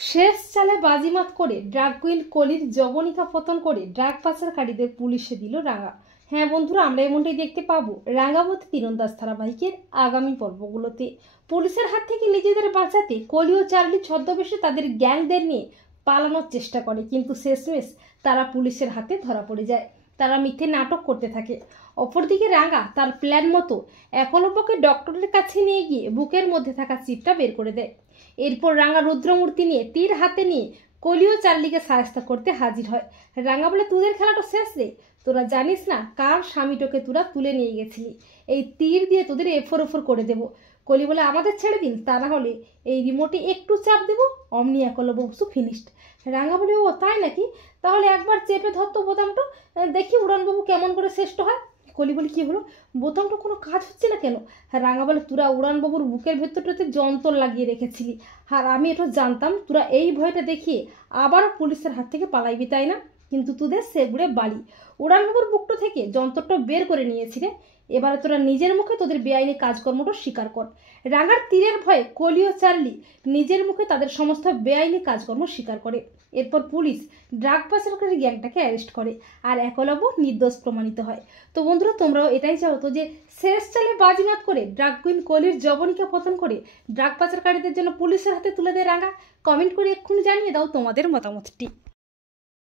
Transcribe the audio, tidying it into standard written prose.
শেষ চালে বাজিমাত করে ড্রাগ কুইন কলির যবনিকা পতন করে ড্রাগ পাচারকারীদের পুলিশে দিল রাঙা। হ্যাঁ বন্ধুরা, আমরা এমনটাই দেখতে পাবো রাঙ্গাবতী তীরন্দাজ ধারাবাহিকের আগামী পর্বগুলোতে। পুলিশের হাত থেকে নিজেদের বাঁচাতে কলি ও চার্লি ছদ্মবেশে তাদের গ্যাংদের নিয়ে পালানোর চেষ্টা করে, কিন্তু শেষমেশ তারা পুলিশের হাতে ধরা পড়ে যায়। তারা মিথ্যে নাটক করতে থাকে। অপরদিকে রাঙা তার প্ল্যান মতো একলব্যকে ডক্টরের কাছে নিয়ে গিয়ে বুকের মধ্যে থাকা চিপটা বের করে দেয়। এরপর রাঙা রুদ্রমূর্তি নিয়ে তীর হাতে নিয়ে কলি ও চার্লিকে সাহায্য করতে হাজির হয়। রাঙা বলে, তোদের খেলাটা শেষ রে, তোরা জানিস না কার স্বামীটাকে তোরা তুলে নিয়ে গেছিলি, এই তীর দিয়ে তোদের এফোর ওফর করে দেবো। কলি বলে, আমাদের ছেড়ে দিন, তা না হলে এই রিমোটে একটু চাপ দেবো, অমনি একলব্য বসু ফিনিশড। রাঙা বলে, ও তাই নাকি, তাহলে একবার চেপে ধরতো বোতামটা, দেখি উড়ানবাবু কেমন করে শ্রেষ্ঠ হয়। কলি বলে, কি হলো, বোতামটা কোনো কাজ হচ্ছে না কেন? রাঙা বলে, তোরা উড়ানবাবুর বুকের ভেতরটাতে যন্ত্র লাগিয়ে রেখেছিলি, আর আমি এটা জানতাম তোরা এই ভয়টা দেখিয়ে আবার পুলিশের হাত থেকে পালাইবি, তাই না? কিন্তু তোদের সেগুড়ে বালি, উড়ানবাবুর বুকটা থেকে যন্ত্রটা বের করে নিয়েছিলে। এবারে তোরা নিজের মুখে তোদের বেআইনি কাজকর্মটা স্বীকার কর। রাঙার তীরের ভয়ে কলি ও চার্লি নিজের মুখে তাদের সমস্ত বেআইনি কাজকর্ম স্বীকার করে। এরপর পুলিশ ড্রাগ পাচারকারী গ্যাংটাকে অ্যারেস্ট করে, আর একলব্য নির্দোষ প্রমাণিত হয়। তো বন্ধুরা, তোমরাও এটাই চাও তো যে শেষ চালে বাজিমাত করে ড্রাগ কুইন কলির যবনিকা পতন করে ড্রাগ পাচারকারীদের জন্য পুলিশের হাতে তুলে দেয় রাঙা? কমেন্ট করে এক্ষুনি জানিয়ে দাও তোমাদের মতামতটি।